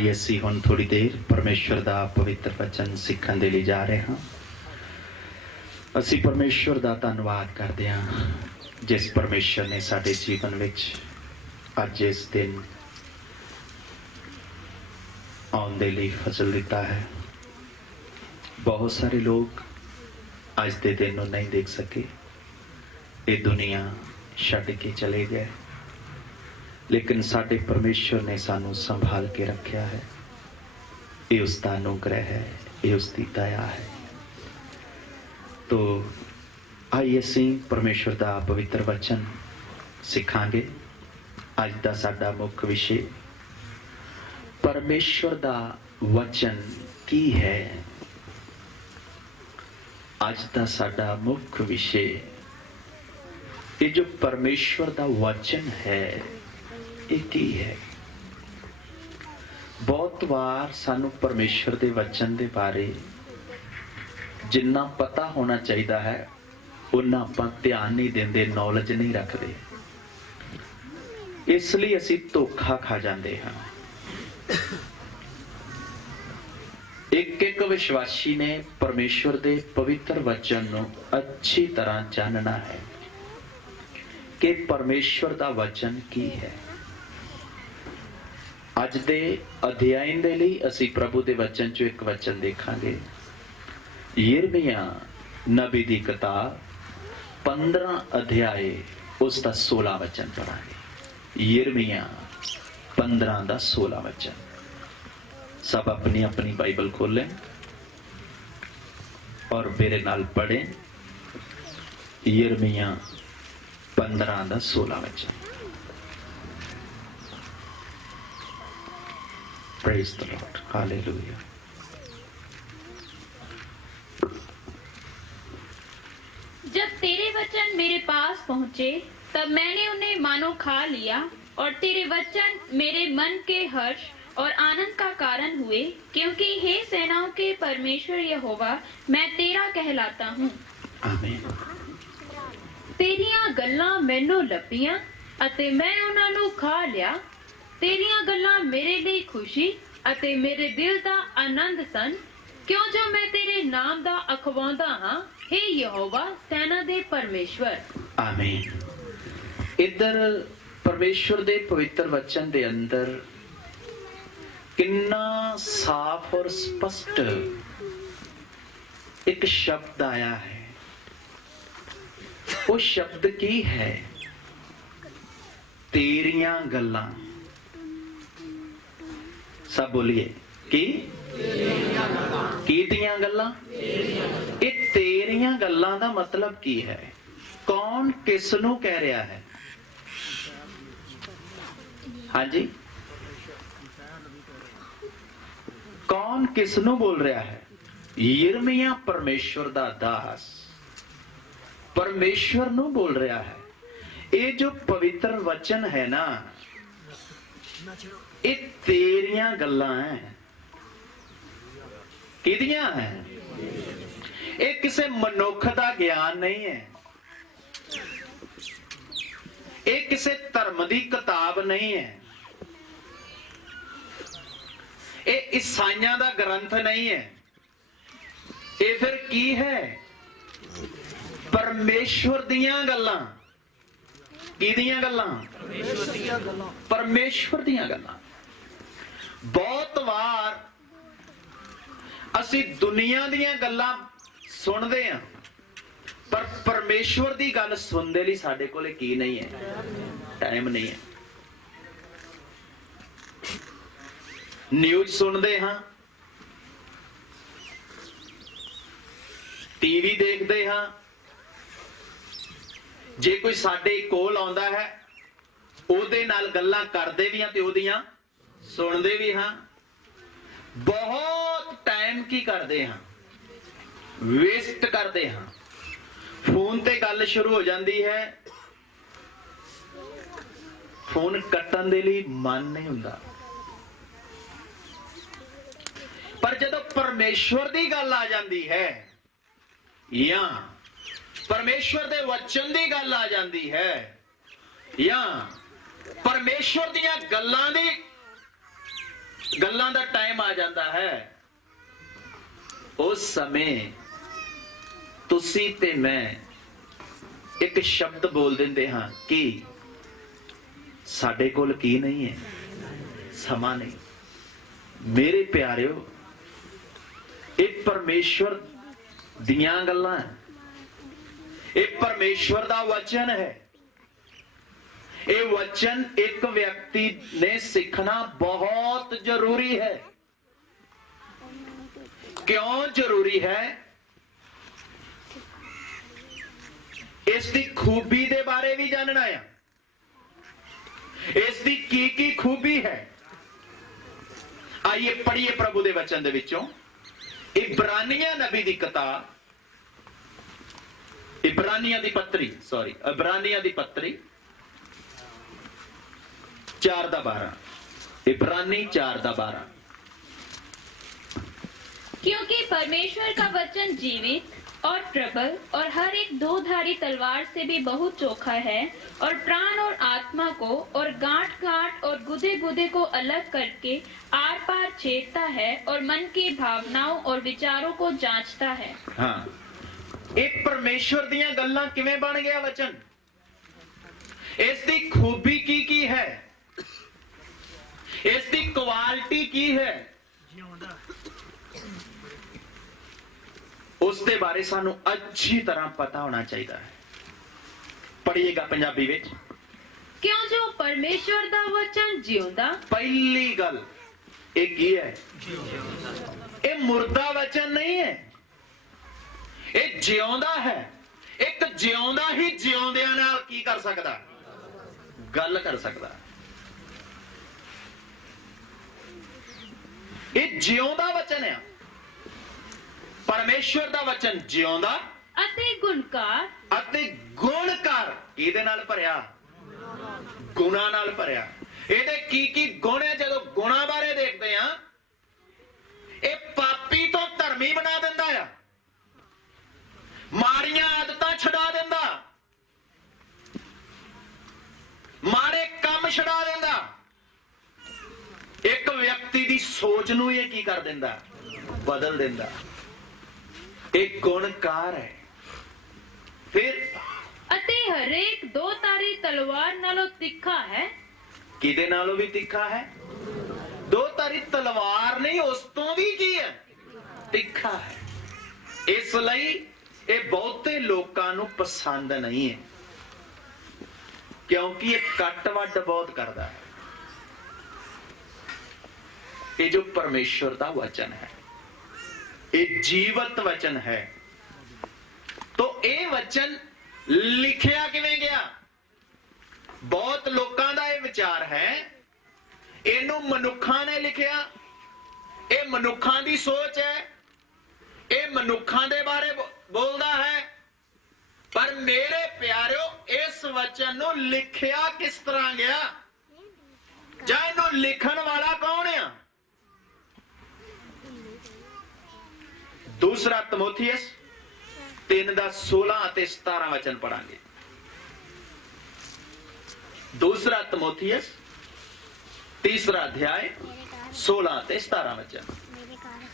आइए असी हुण थोड़ी देर परमेश्वर का पवित्र वचन सीखण दे लई जा रहे हाँ। असी परमेश्वर का धन्नवाद करते हैं जिस परमेश्वर ने साडे जीवन विच अज इस दिन आउण दे लई फजल दिता है। बहुत सारे लोग अज दे दिन नूं नहीं देख सके, ये दुनिया छड्ड के चले गए, लेकिन साडे परमेश्वर ने सानू संभाल के रखा है। ये उसका अनुग्रह है, ये उसकी दया है। तो आइए असी परमेश्वर का पवित्र वचन सीखांगे। अज का साडा मुख्य विषय परमेश्वर का वचन की है। अज का साडा मुख्य विषय ये जो परमेश्वर का वचन है एक ही है। बहुत बार सानू परमेश्वर के वचन के बारे जिन्ना पता होना चाहिए है उन्ना आपां ध्यान नहीं देंदे, नॉलेज नहीं रखते, इसलिए असी धोखा खा जाते हैं। एक एक विश्वासी ने परमेश्वर के पवित्र वचन को अच्छी तरह जानना है कि परमेश्वर का वचन की है। अज दे अध्ययन दे लई असी प्रभु के वचन चो एक वचन देखांगे। यिर्मयाह नबी की किताब 15 अध्याय उसका 16 वचन पढ़ांगे। यिर्मयाह 15 का 16 वचन। सब अपनी अपनी बाइबल खोलें और मेरे नाल पढ़ें। यिर्मयाह 15 का 16 वचन। Praise the Lord. Hallelujah. जब तेरे वचन मेरे पास पहुंचे तब मैंने उन्हें मानो खा लिया, और तेरे वचन मेरे मन के हर्ष और आनंद का कारण हुए, क्योंकि हे सेनाओं के परमेश्वर यहोवा, मैं तेरा कहलाता हूँ। आमीन। तेरियां गल्लां मैनू लभियां अते मैं उन्हां नू खा लिया। तेरियां गल्लां मेरे लिए खुशी अते मेरे दिल दा आनंद सन, क्यों जो मैं तेरे नाम दा अखवांदा हां, हे यहोवा सेना दे परमेश्वर। आमीन। इधर परमेश्वर दे पवित्र वचन दे अंदर कितना साफ और स्पष्ट एक शब्द आया है। वो शब्द की है तेरियां गल्लां। सब बोलिए की दियां गल्लां। ये तेरियां गल्लां दा मतलब की है? कौन किस नूं कह रहा है? हाँ जी, कौन किस नूं बोल रहा है? यिर्मयाह परमेश्वर दा दास परमेश्वर नूं बोल रहा है। ये जो पवित्र वचन है ना, ये तेरियां गल्लां हैं। किदियां हैं? ये किसी मनुख का ज्ञान नहीं है, ये किसी धर्म की किताब नहीं है, ये ईसाइयां का ग्रंथ नहीं है। ये फिर की है? परमेश्वर दियां गल्लां। किदियां गल्लां? परमेश्वर दियां गल्लां। बहुत बार असी दुनिया दियां गल्लां सुनते हैं, पर परमेश्वर की गल सुनने लिए साडे कोले की नहीं है? टाइम नहीं है। न्यूज सुनते हाँ, टीवी देखते हाँ, जे कोई साडे कोल आउंदा है ओदे नाल गल्लां करदे भी हां ते ओदियां सुनदे भी हां। बहुत टाइम की करते हाँ, वेस्ट करते हाँ। फोन ते गल शुरू हो जाती है, फोन कट्टन दे लिए मन नहीं हुंदा। पर जदों परमेश्वर की गल आ जाती है या परमेश्वर दे वचन की गल आ जाती है या परमेश्वर दियां गल्लां दी ਗੱਲਾਂ ਦਾ ਟਾਈਮ ਆ ਜਾਂਦਾ ਹੈ, ਉਸ ਸਮੇਂ ਤੁਸੀਂ ਤੇ ਮੈਂ ਇੱਕ ਸ਼ਬਦ ਬੋਲ ਦਿੰਦੇ ਹਾਂ ਕਿ ਸਾਡੇ ਕੋਲ ਕੀ ਨਹੀਂ ਹੈ, ਸਮਾਂ ਨਹੀਂ। ਮੇਰੇ ਪਿਆਰਿਓ, ਇਹ ਪਰਮੇਸ਼ਵਰ ਦੀਆਂ ਗੱਲਾਂ ਹੈ, ਇਹ ਪਰਮੇਸ਼ਵਰ ਦਾ ਵਚਨ ਹੈ। ਇਹ ਵਚਨ ਇੱਕ ਵਿਅਕਤੀ ਨੇ ਸਿੱਖਣਾ ਬਹੁਤ ਜ਼ਰੂਰੀ ਹੈ। ਕਿਉਂ ਜ਼ਰੂਰੀ ਹੈ? ਇਸ ਦੀ ਖੂਬੀ ਦੇ ਬਾਰੇ ਵੀ ਜਾਣਨਾ ਹੈ। ਇਸ ਦੀ ਕੀ ਖੂਬੀ ਹੈ। ਆइए पढ़िए प्रभु दे वचन दे विचों इब्रानिया नबी दी किताब, इब्रानिया दी पत्री 4:12, इब्रानी 4:12। क्योंकि परमेश्वर का वचन जीवित और प्रबल और हर एक दो-धारी तलवार से भी बहुत चोखा है और प्राण और आत्मा को और गांठ-गांठ और गुदे-गुदे को अलग करके आर-पार छेदता है और मन की भावनाओं और विचारों को जांचता है। हाँ, एक परमेश्वर दियां गल्लां किवें बन गया वचन? इस दी खूबी की है, इस दी क्वालिटी की है, उसके बारे सानू अच्छी तरह पता होना चाहिए है। पढ़िएगा पंजाबी विच। क्यों जो परमेश्वर दा वचन जिउंदा। पहली गल एक ही है, ये मुर्दा वचन नहीं है, ये जिउंदा है। एक जिउंदा ही जिउंदियां नाल की कर सकदा? गल कर सकदा। ये जिउंदा वचन है। परमेश्वर दा वचन जिउंदा अते गुणकार, अते गुणकार किहदे नाल भरिया? गुणा नाल भरिया। ਇਹਦੇ ਕੀ ਗੁਣ ਹੈ? ਜਦੋਂ ਗੁਣਾ ਬਾਰੇ ਦੇਖਦੇ ਆ, ਇਹ ਪਾਪੀ ਤੋਂ ਧਰਮੀ ਬਣਾ ਦਿੰਦਾ ਆ, ਮਾੜੀਆਂ ਆਦਤਾਂ ਛਡਾ ਦਿੰਦਾ, ਮਾੜੇ ਕੰਮ ਛਡਾ ਦਿੰਦਾ। ਇੱਕ ਵਿਅਕਤੀ ਦੀ ਸੋਚ ਨੂੰ ਇਹ ਕੀ ਕਰ ਦਿੰਦਾ? ਬਦਲ ਦਿੰਦਾ। एक गुणकार है। फिर अते हरेक दो तारी तलवार नालों तिखा है। किदे नालों भी तिखा है? दो तारी तलवार नहीं, उस तो भी की है? तिखा है। इसलिए ये बहुते लोकां नूं पसंद नहीं है, क्योंकि ये कट वड बहुत करता है। ये जो परमेश्वर का वचन है, ये जीवत वचन है। तो ये वचन लिखिया किवें गया? बहुत लोकां दा ये विचार है, इनू मनुखा ने लिखिया, ये मनुखा दी सोच है, ये मनुखा दे बारे बोलदा है। पर मेरे प्यारिओ, इस वचन नू लिखिया किस तरह गया? जां इनू लिखण वाला कौन है? दूसरा तिमोथियस 3:16-17 वचन पढ़ांगे। दूसरा तिमोथियस 3 अध्याय 16-17 वचन।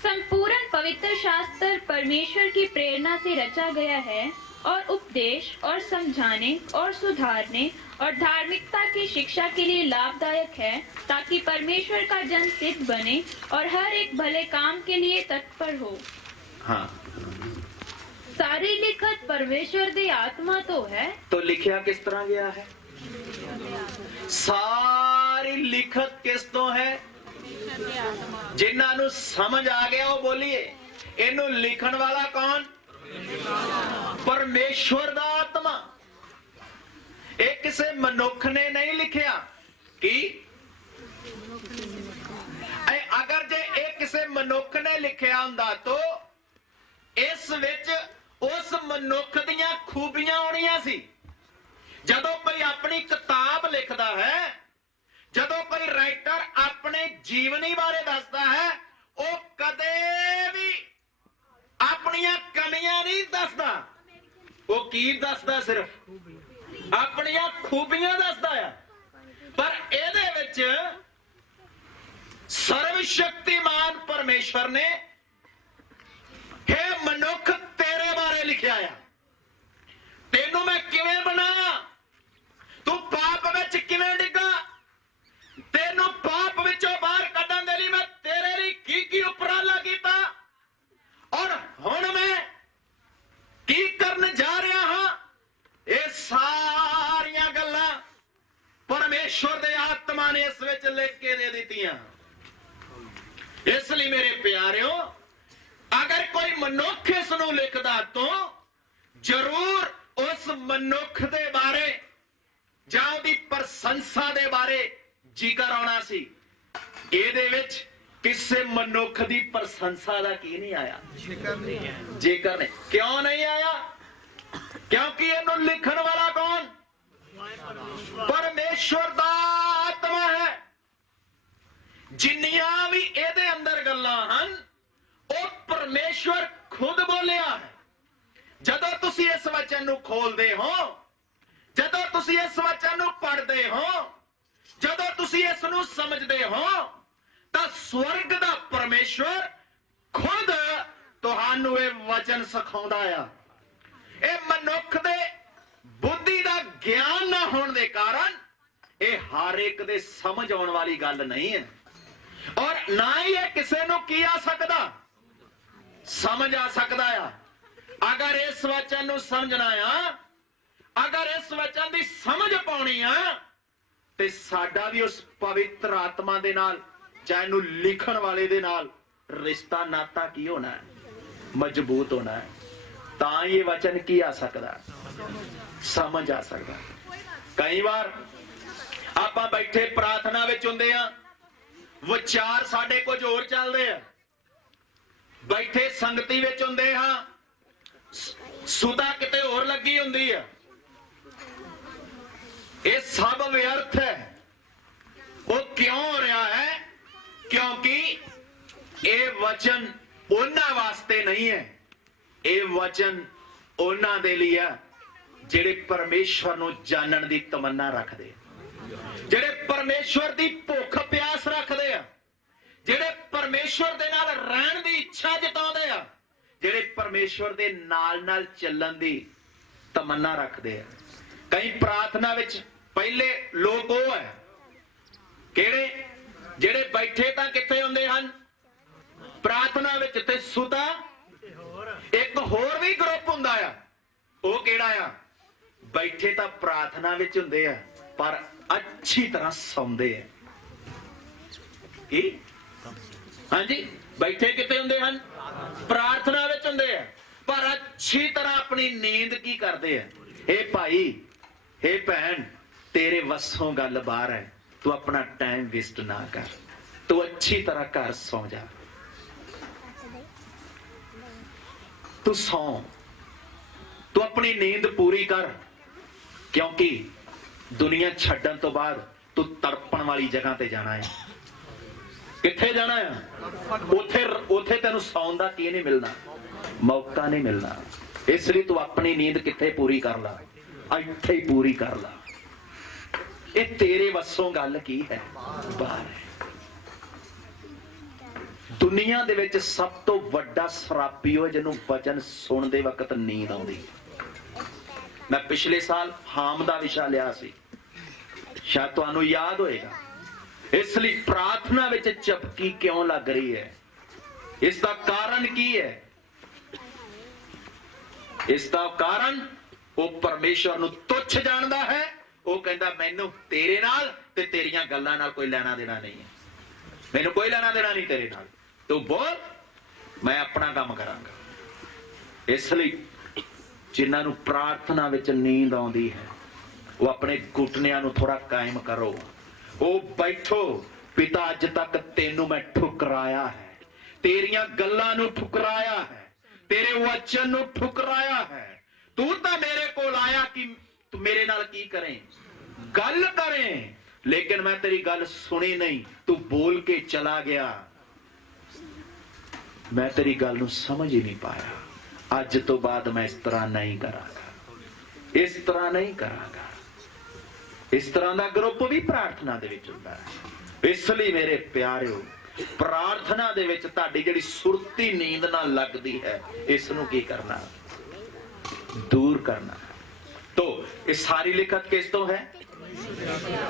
संपूर्ण पवित्र शास्त्र परमेश्वर की प्रेरणा से रचा गया है और उपदेश और समझाने और सुधारने और धार्मिकता की शिक्षा के लिए लाभदायक है, ताकि परमेश्वर का जन सिद्ध बने और हर एक भले काम के लिए तत्पर हो। हाँ, सारी लिखत परमेश्वर दी आत्मा तो है। तो लिखिया किस तरह गया है? सारी लिखत किस तो है? जिन्हां नूं समझ आ गया वो बोलिए, इनू लिखण वाला कौन? परमेश्वर दा आत्मा। एक किसी मनुख ने नहीं लिखिया कि अगर जे एक किसी मनुख ने लिखिया हुंदा तो इस विच उस मनुख दियां खूबियां होणियां सी। जदों कोई अपनी किताब लिखदा है, जदों कोई राइटर अपने जीवनी बारे दसदा है, वो कदे भी अपनियां कमियां नहीं दसदा, वो की दसदा? सिर्फ अपनियां खूबियां दसदा है। पर इहदे विच सर्वशक्तिमान परमेश्वर ने हे मनुख तेरे बारे लिखिया आ, तेनू मैं किवें बनाया, तू पाप विच किवें डिगा, तेनू पाप विचों बाहर कढण दे लई मैं तेरे लई की उपराला कीता, और हुण मैं की करन जा रहा हां। ये सारियां गल्लां परमेश्वर दे आत्मा ने इस विच लिख के दे दित्तियां। इसलिए मेरे प्यारिओ, अगर कोई मनुख इस नूं लिखदा तो जरूर उस मनुख दे बारे जां उहदी प्रशंसा दे बारे जिक्र आउणा सी। इहदे विच किसे मनुख दी प्रशंसा दा की नहीं आया, जिक्र नहीं। क्यों नहीं आया? क्योंकि इहनूं लिखण वाला कौन? परमेश्वर दा आत्मा है। जिन्नियां भी इहदे अंदर गल्लां हन ਉਹ परमेश्वर खुद बोलिया है। जदों तुसी इस वचन नूं खोलदे हो, जदों तुसी इस वचन नूं पढ़दे हो, जदों तुसी इस नूं समझदे हो, तां स्वर्ग दा परमेश्वर खुद तुहानूं इह वचन सिखाउंदा आ। इह मनुख दे बुद्धि दा ज्ञान ना होण दे कारण इह हर एक दे समझ आउण वाली गल नहीं है, और ना ही इह किसे नूं की आ सकदा, समझ आ सकता है। अगर इस वचन नूं समझना आ, अगर इस वचन की समझ पाउणी आ, ते साडा भी उस पवित्र आत्मा दे नाल, चाहे नूं लिखण वाले दे नाल रिश्ता नाता की होना है, मजबूत होना है। तां ये वचन की आ सकदा, समझ आ सकदा। कई बार आपां बैठे प्रार्थना विच हुंदे आ, विचार साडे कुछ होर चलदे आ, बैठे संगति विच हुंदे हां, सुधा किते होर लगी हुंदी है। ये सब व्यर्थ है। वो क्यों हो रहा है? क्योंकि ये वचन उन्हां वास्ते नहीं है, ये वचन उन्हां दे लिए है जिहड़े परमेश्वर नूं जानण दी तमन्ना रखदे, जिहड़े परमेश्वर दी भुख प्यास रखदे आ, जिहड़े परमेश्वर दे नाल रहण दी इच्छा जताउंदे आ, जिहड़े परमेश्वर दे नाल नाल चलण दी तमन्ना रखदे आ। कई प्रार्थना विच पहले लोग वो है किहड़े जिहड़े बैठे तां कित्थे हुंदे हन प्रार्थना विच, ते सुता एक होर भी ग्रुप हुंदा आ। वो किहड़ा आ? बैठे तां प्रार्थना विच हुंदे आ पर अच्छी तरह सौंदे आ। की? हाँ जी, बैठे किते हुंदे हन? प्रार्थना विच हुंदे आ, पर अच्छी तरह अपनी नींद की करदे आ। हे भाई, हे भैन, तेरे वसों गल बाहर है, तू अपना टाइम वेस्ट ना कर, तू अच्छी तरह घर सौ जा, तू सौ, तू अपनी नींद पूरी कर, क्योंकि दुनिया छड्डण तो बाद तू तड़पण वाली जगह ते जाना है। किथे जाना है? उथे उथे तेनू सौण दा की नहीं मिलना, मौका नहीं मिलना। इसलिए तू अपनी नींद किथे पूरी कर ला, इत्थे ही पूरी कर ला। ये तेरे वसों गल की है, बाहर है। दुनिया दे विच सब तो वड्डा शराबी हो जिन्हों वचन सुनते वक्त नींद आउंदी। मैं पिछले साल हाम दा विशा लिया सी, शायद तुहानू याद होएगा। इसलिए प्रार्थना विच झपकी क्यों लग रही है? इसका कारण की है? इसका कारण वो परमेश्वर नू तुच्छ जानदा है। वो कहता मैनू तेरे नाल ते तेरियां गल्लां नाल कोई लेना देना नहीं है, मैनू कोई लेना देना नहीं तेरे नाल, तू बोल, मैं अपना काम करांगा। इसलिए जिन्हां नू प्रार्थना विच नींद आउंदी है, वो अपने घुटनियां नू थोड़ा कायम करो। ओ बैठो, पिता अज तक तेनू मैं ठुकराया है, तेरियां गल्लां नू ठुकराया है, तेरे वचन नू ठुकराया है। तू तां मेरे कोल आया कि तू मेरे नाल की करें, गल करें, लेकिन मैं तेरी गल सुनी नहीं, तू बोल के चला गया, मैं तेरी गल नू समझ ही नहीं पाया। अज तो बाद मैं इस तरह नहीं करांगा, इस तरह नहीं करांगा। इस तरह का ग्रुप भी प्रार्थना दे विच हुंदा है। इसलिए मेरे प्यारिओ, प्रार्थना दे विच तुहाडी जिहड़ी सुरती नींद नाल लगदी है, इस नूं की करना, दूर करना। तो ये सारी लिखत किस तो है?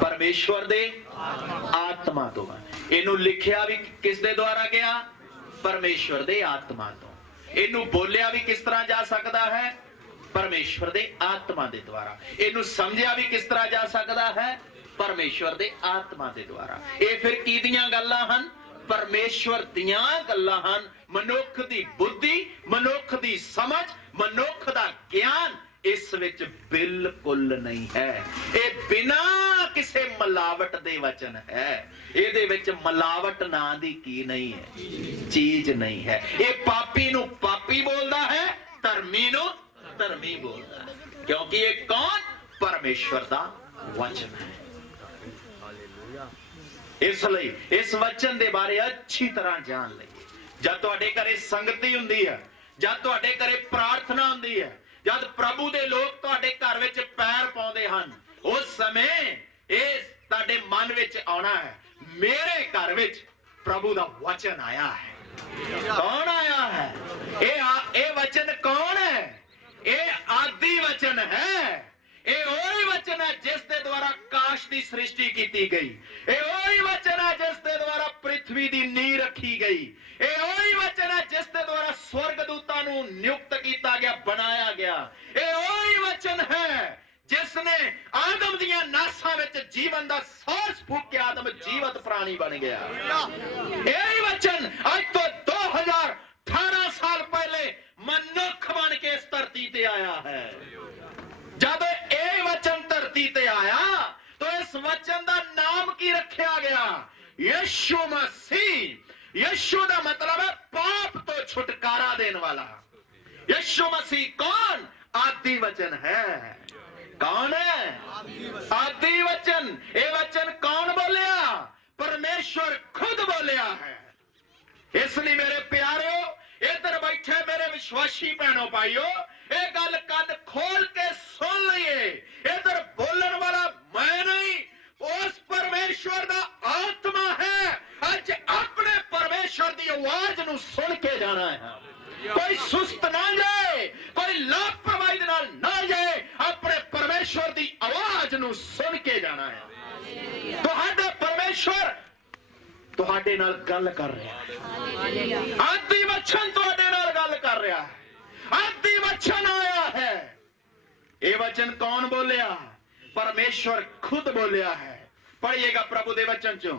परमेश्वर दे आत्मा तो है। इनू लिखिया भी किस दे द्वारा गया? परमेश्वर दे आत्मा तो। इनू बोलिया भी किस तरह जा सकता है? परमेश्वर दे आत्मा दे द्वारा। इनू समझिया भी किस तरह जा सकता है? परमेश्वर दे आत्मा दे द्वारा। ये फिर की दियां गल्लां हन? परमेश्वर दियां गल्लां हन। मनुख दी बुद्धि, मनुख दी समझ, मनुख दा ज्ञान इस विच बिल्कुल नहीं है। ये बिना किसी मिलावट दे वचन है। ਇਹਦੇ ਵਿੱਚ ਮਿਲਾਵਟ ਨਾਂ ਦੀ ਕੀ ਨਹੀਂ ਹੈ, ਚੀਜ਼ ਨਹੀਂ ਹੈ। ਇਹ ਪਾਪੀ ਨੂੰ ਪਾਪੀ ਬੋਲਦਾ ਹੈ, ਧਰਮੀ ਨੂੰ ਧਰਮੀ ਬੋਲਦਾ ਹੈ, ਕਿਉਂਕਿ ਇਹ ਕੌਣ? ਪਰਮੇਸ਼ਵਰ ਦਾ ਵਚਨ ਹੈ। ਇਸ ਲਈ ਇਸ ਵਚਨ ਦੇ ਬਾਰੇ ਅੱਛੀ ਤਰ੍ਹਾਂ ਜਾਣ ਲਈਏ। ਜਦ ਤੁਹਾਡੇ ਘਰੇ ਸੰਗਤੀ ਹੁੰਦੀ ਹੈ, ਜਦ ਤੁਹਾਡੇ ਘਰੇ ਪ੍ਰਾਰਥਨਾ ਹੁੰਦੀ ਹੈ, ਜਦ ਪ੍ਰਭੂ ਦੇ ਲੋਕ ਤੁਹਾਡੇ ਘਰ ਵਿੱਚ ਪੈਰ ਪਾਉਂਦੇ ਹਨ, ਉਸ ਸਮੇਂ ਇਹ ਤੁਹਾਡੇ ਮਨ ਵਿੱਚ ਆਉਣਾ ਹੈ, मेरे घर विच प्रभु दा वचन आया है। कौन आया है? ये वचन कौन है? ये आदि वचन है। ये वही वचन है जिस दे द्वारा काश की सृष्टि की गई। ये वही वचन है जिस दे द्वारा पृथ्वी की नींव रखी गई। ये वही वचन है जिस दे द्वारा स्वर्गदूतां नूं नियुक्त किया गया, बनाया गया। ये वही वचन है जिसने आदम दियां नासां विच जीवन दा सांस फूक के आदम जीवत प्राणी बन गया। यही वचन आज तो 2018 साल पहले मनुख बन के इस धरती ते आया है। जब ये वचन धरती ते आया तो इस वचन दा नाम की रखा गया? यीशु मसीह। यीशु दा मतलब है पाप तो छुटकारा देने वाला। यीशु मसीह कौन? आदि वचन है। कौन है? आदि वचन। ये वचन कौन बोलिया? परमेश्वर खुद बोलिया है। इसलिए मेरे प्यारो, इधर बैठे मेरे विश्वासी बहनों भाइयों, ये गल कान खोल के सुन लिए। इधर बोलन वाला मैं नहीं, उस परमेश्वर दा आत्मा है। आज अपने परमेश्वर दी आवाज नूं सुन के जाना है। कोई सुस्त ना जाए, कोई लापरवाही नाल ना जाए, अपने परमेश्वर दी आवाज नूं सुन के जाना है। तुहाडा परमेश्वर तुहाडे नाल गल कर रहा है। आदि वचन तुहाडे नाल गल कर रहा है। आदि वचन आया है। ये वचन कौन बोलिया? परमेश्वर खुद बोलिया है। पढ़िएगा प्रभु दे वचन चो,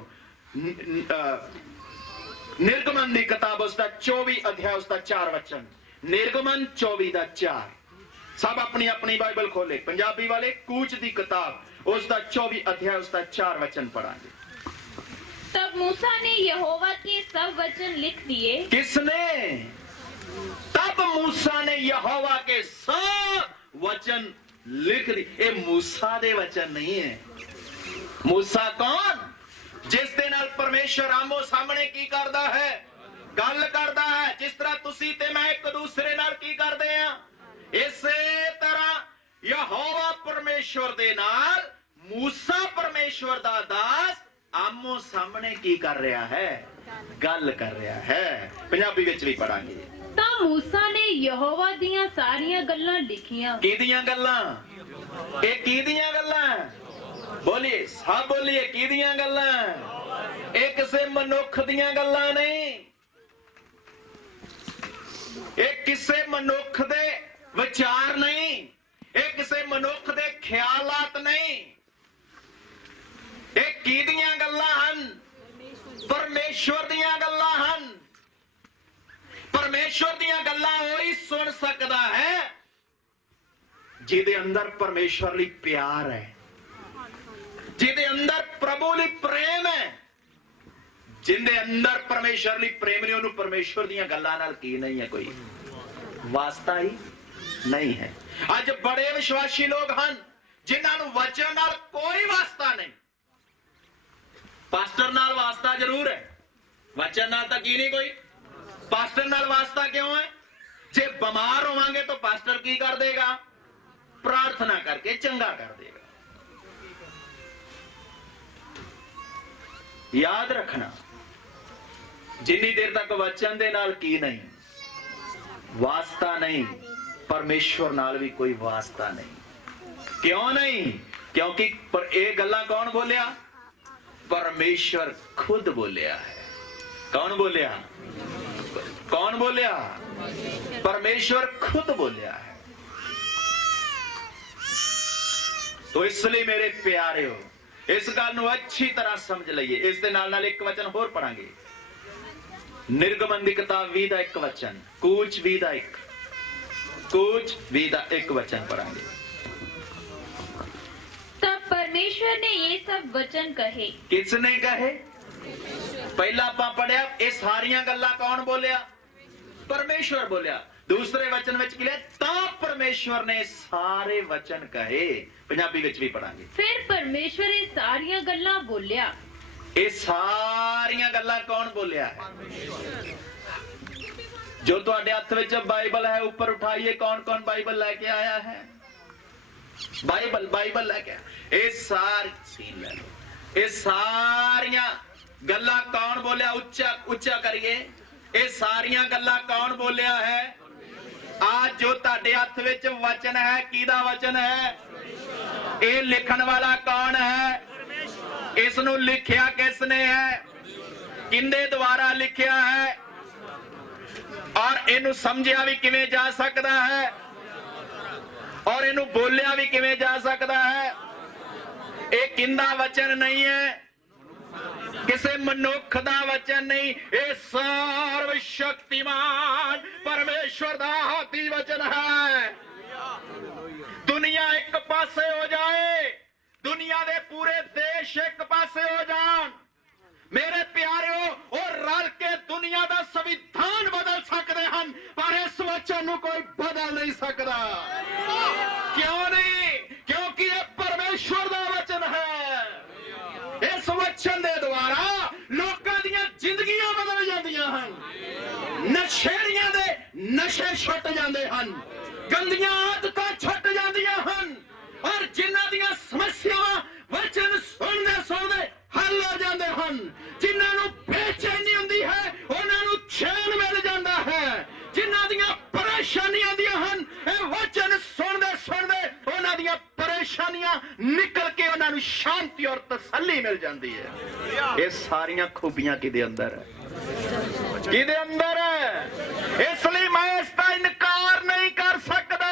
निर्गमन की किताब उसका 24 अध्याय उसका 4 वचन। निर्गमन 24 का 4। सब अपनी अपनी बाइबल खोले। पंजाबी वाले कूच की किताब उसका 24 अध्याय उसका 4 वचन पढ़ांगे। तब मूसा ने यहोवा के सब वचन लिख दिए। किसने? तब मूसा ने यहोवा के सब वचन लिख दिए। ये मूसा दे वचन नहीं है। मूसा कौन? जिस दे नाल परमेश्वर आमो सामने की करदा है? गल करदा है। जिस तरह तुसी ते मैं एक दूसरे नाल की करदे आ, इसे तरह यहोवा परमेश्वर दे नाल मूसा परमेश्वर दा दास आमो सामने की कर रहा है? गल कर रहा है। पंजाबी विच भी पढ़ांगे। तां मूसा ने यहोवा दियां सारियां गल्लां लिखियां। किदियां गल्लां? ये किदियां गल्लां? बोलिए, सब बोलिए, किदियां गल्लां? ये किसे मनुख दियां गल्लां नहीं। ये किसे मनुख दे विचार नहीं। ये किसे मनुख दे ख्यालात नहीं। ये किदियां गल्लां हन? परमेश्वर दियां गल्लां हन। परमेश्वर दियां गल्लां वही सुन सकदा है जिहदे अंदर परमेश्वर लई प्यार है, जिहदे अंदर प्रभु लई प्रेम है। जिंदे अंदर परमेश्वर लई प्रेम नहीं, उन्होंने परमेश्वर दियां गल्लां नाल की नहीं है, कोई वास्ता ही नहीं है। अज बड़े विश्वासी लोग हन जिन्हां नूं वचन नाल कोई वास्ता नहीं। पास्टर नाल वास्ता जरूर है, वचन नाल तां की नहीं कोई। पास्टर नाल वास्ता क्यों है? जे बीमार होवांगे तो पास्टर की कर देगा? प्रार्थना करके चंगा कर देगा। याद रखना, ਜਿੰਨੀ ਦੇਰ ਤੱਕ ਵਚਨ ਦੇ ਨਾਲ ਕੀ ਨਹੀਂ, ਵਾਸਤਾ ਨਹੀਂ, ਪਰਮੇਸ਼ਵਰ ਨਾਲ ਵੀ ਕੋਈ ਵਾਸਤਾ ਨਹੀਂ। ਕਿਉਂ ਨਹੀਂ? ਕਿਉਂਕਿ ਪਰ ਇਹ ਗੱਲਾਂ ਕੌਣ ਬੋਲਿਆ? ਪਰਮੇਸ਼ਵਰ ਖੁਦ ਬੋਲਿਆ ਹੈ। ਕੌਣ ਬੋਲਿਆ? ਕੌਣ ਬੋਲਿਆ? ਪਰਮੇਸ਼ਵਰ ਖੁਦ ਬੋਲਿਆ ਹੈ। तो इसलिए मेरे प्यारे हो, इस गल नूं अच्छी तरह समझ लईए। इस दे नाल नाल एक वचन होर पढ़ांगे, निर्गमन दी किताब 20 दा 1 वचन, कूच 20 दा 1, कूच 20 दा 1 वचन पढ़ांगे। तब परमेश्वर ने ये सब वचन कहे। किसने कहे? पहला आपां पढ़िया, ये सारियां गल्लां कौन बोलिया? परमेश्वर बोलिया। दूसरे वचन में लिखा तां परमेश्वर ने सारे वचन कहे। पंजाबी विच भी पढ़ांगे। फिर परमेश्वर ये सारियां गल्लां बोलिया। ये सारियां गल्लां कौन बोलिया है? जो तुहाडे हत्थ विच बाइबल है ऊपर उठाइए, कौन कौन बाइबल लेके आया है? बाइबल बाइबल लेके आया। ये सारी सीन ले लो, ये सारियां गल्लां कौन बोलिया? उच्चा उच्चा करिए। ये सारियां गल्लां कौन बोलिया है? आज जो ताडे हत्थ विच वचन है, किहदा वचन है? ये लिखण वाला कौन है? इस नूं लिखिया किसने है? किंदे द्वारा लिखिया है? और इनू समझिया भी किवें जा सकदा है? और इनू बोलिया भी किवें जा सकदा है? ये किंदा वचन नहीं है, किसी मनुख दा वचन नहीं, ये सर्व शक्तिमान परमेश्वर दा हाथी वचन है। दुनिया एक पासे हो जाए, दुनिया दे पूरे देश एक पासे हो जान, मेरे प्यारे, और रल के दुनिया दा संविधान बदल सकते हैं, पर इस वचन नूं कोई बदल नहीं सकता। क्यों नहीं? क्योंकि ये परमेश्वर दा वचन है। इस वचन दे द्वारा लोकां दीयां जिंदगियां बदल जांदियां हन, नशेड़ियां दे नशे छुट जांदे हन, गंदियां आदतां छुट जांदियां हन, और जिन्हां दीयां समस्यावां वचन सुनदे सुनदे हल हो जांदे हन, जिन्हां नूं बेचैनी हुंदी है उन्हां नूं चैन मिल जांदा है, जिन्हां दीयां परेशानियां आंदियां हन इह वचन सुनदे सुनदे उन्हां दीयां परेशानियां निकल के उन्हां नूं शांति और तसल्ली मिल जाती है। ये सारियां खूबियां किहदे अंदर है? किहदे अंदर है? इसलिए मैं इसका इनकार नहीं कर सकता।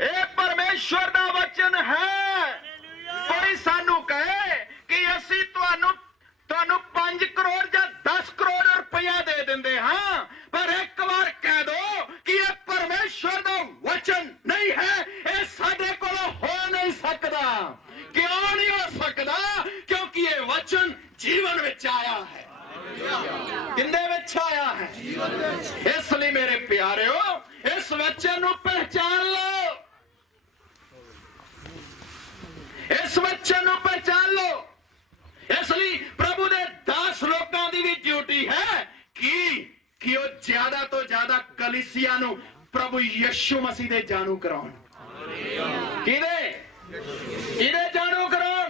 ये परमेश्वर दा वचन है। कोई सानू कहे कि असी तुहानू 5 करोड़ या 10 करोड़ रुपया दे देंदे हां, पर एक बार कह दो कि ये परमेश्वर दा वचन नहीं है, ये साडे कोलों हो नहीं सकता। क्यों नहीं हो सकता? क्योंकि ये वचन जीवन विच आया है। किंदे विच आया है? इसलिए मेरे प्यारेओ, इस वचन नूं पहचान लो, इस वचन नूं पहचान लो। इसलिए प्रभु दे दास लोकां दी भी ड्यूटी है कि वो ज्यादा तो ज्यादा कलीसिया नूं प्रभु यीशु मसीह दे जानू कराउण। किदे किदे जानू कराउण?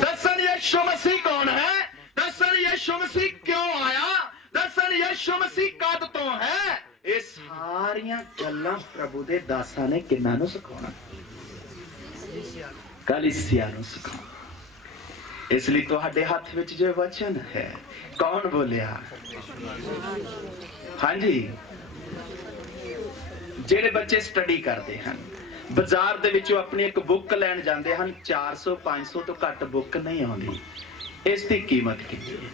दसन यीशु मसीह कौन है, दसन यीशु मसीह क्यों आया, दसन यीशु मसीह कद तो है। ये सारियां गल्लां प्रभु दे दासां ने किन्हां नूं सिखाउणा? कलीसिया नूं सिखाउणा। इसलिए तुहाडे हाथ विच जो वचन है, कौन बोलिया? हाँ जी, जेड़े बच्चे स्टडी करते हैं बाजार दे विचों अपनी एक बुक लैन जाते हैं, 400-500 तो घट बुक नहीं आती। इसकी कीमत कितनी है?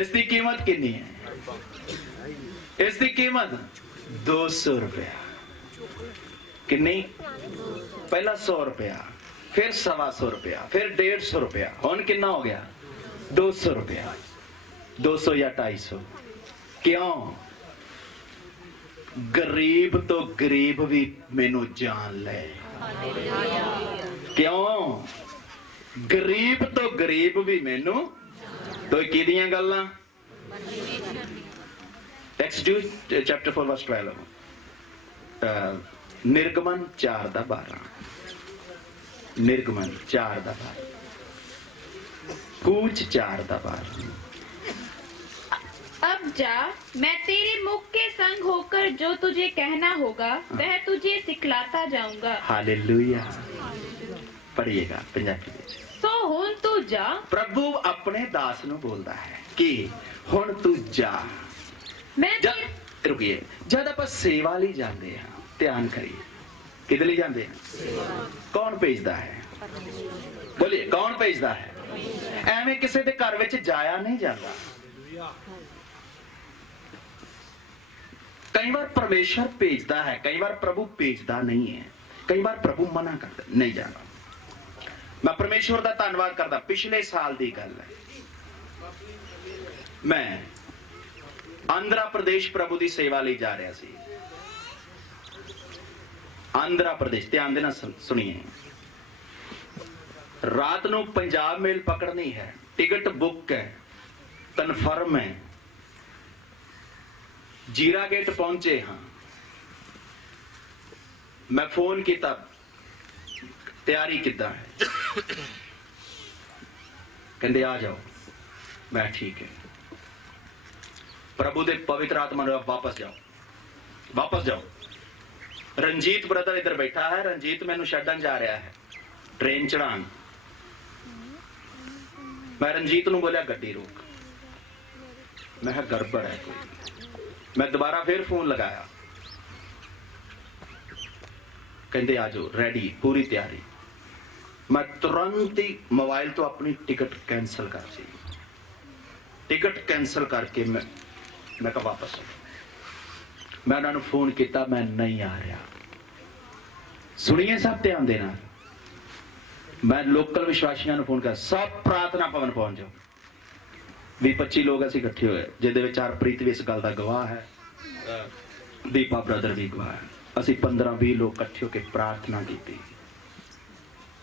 इसकी कीमत कितनी है? इसकी कीमत 200 रुपया। कितनी? पहला 100 रुपया, फिर 125 रुपया, फिर 150 रुपया, हुण कितना हो गया? 200 रुपया। 200 या 250। क्यों? गरीब तो गरीब भी मैनू जान ले। क्यों? गरीब तो गरीब भी मैनू। तो किहदियां गल्लां? Exodus chapter 4 verse 12, निर्गमन 4:12, निर्गमन 4:12, कूच 4:12, अब जा, मैं तेरे मुख के संग होकर जो तुझे कहना होगा वह तुझे सिखलाता जाऊंगा। हालेलुया। पढ़िएगा पंजाबी ਵਿੱਚ। सो हुन तू जा। प्रभु अपने दास ਨੂੰ ਬੋਲਦਾ ਹੈ ਕਿ ਹੁਣ ਤੂੰ ਜਾ। मैं ਜਦ ਰੁਕੀਏ, ਜਦ ਆਪਾਂ ਸੇਵਾ ਲਈ ਜਾਂਦੇ ਹਾਂ ਧਿਆਨ ਕਰੀਏ ਕਿਹਦੇ ਲਈ ਜਾਂਦੇ ਹਾਂ? ਕੌਣ ਭੇਜਦਾ ਹੈ? ਬੋਲੀਏ ਕੌਣ ਭੇਜਦਾ ਹੈ? ਐਵੇਂ ਕਿਸੇ ਦੇ ਘਰ ਵਿੱਚ ਜਾਇਆ ਨਹੀਂ ਜਾਂਦਾ। कई बार परमेश्वर भेजता है, कई बार प्रभु भेजता नहीं है, कई बार प्रभु मना करता नहीं जाना। मैं परमेश्वर का धन्यवाद करता। पिछले साल की गल है, मैं आंध्र प्रदेश प्रभु की सेवा ਲਈ जा रहा सी। आंध्र प्रदेश, ध्यान देना सुनिए। रात ਨੂੰ पंजाब मेल पकड़नी है, टिकट बुक है, कन्फर्म है। जीरा गेट पहुंचे हाँ, मैं फोन किया, तैयारी किदा है? कहते आ जाओ। मैं ठीक है। प्रभु दे पवित्र आत्मा ने वापस जाओ, वापस जाओ। रंजीत ब्रदर इधर बैठा है, रंजीत मैनू छड्डन जा रहा है ट्रेन चढ़ान। मैं रंजीत नू बोलिया गड्डी रोक। मैं कहा गड़बड़ है कोई। मैं दोबारा फिर फोन लगाया, कहते आ जाओ, रेडी, पूरी तैयारी। मैं तुरंत ही मोबाइल तो अपनी टिकट कैंसल कर दी। टिकट कैंसल करके मैं कहा वापस। मैं उन्होंने फोन किया, मैं नहीं आ रहा। सुनिए सब ध्यान देना। मैं लोकल विश्वासियों ने फोन किया, सब प्रार्थना भवन पहुंच जाओ। 20-25 लोग असीं इकट्ठे होए, जिहदे विच हरप्रीत भी इस गल दा गवाह है, दीपा ब्रदर भी गवाह है। असीं 15-20 लोग इकट्ठे होकर प्रार्थना की।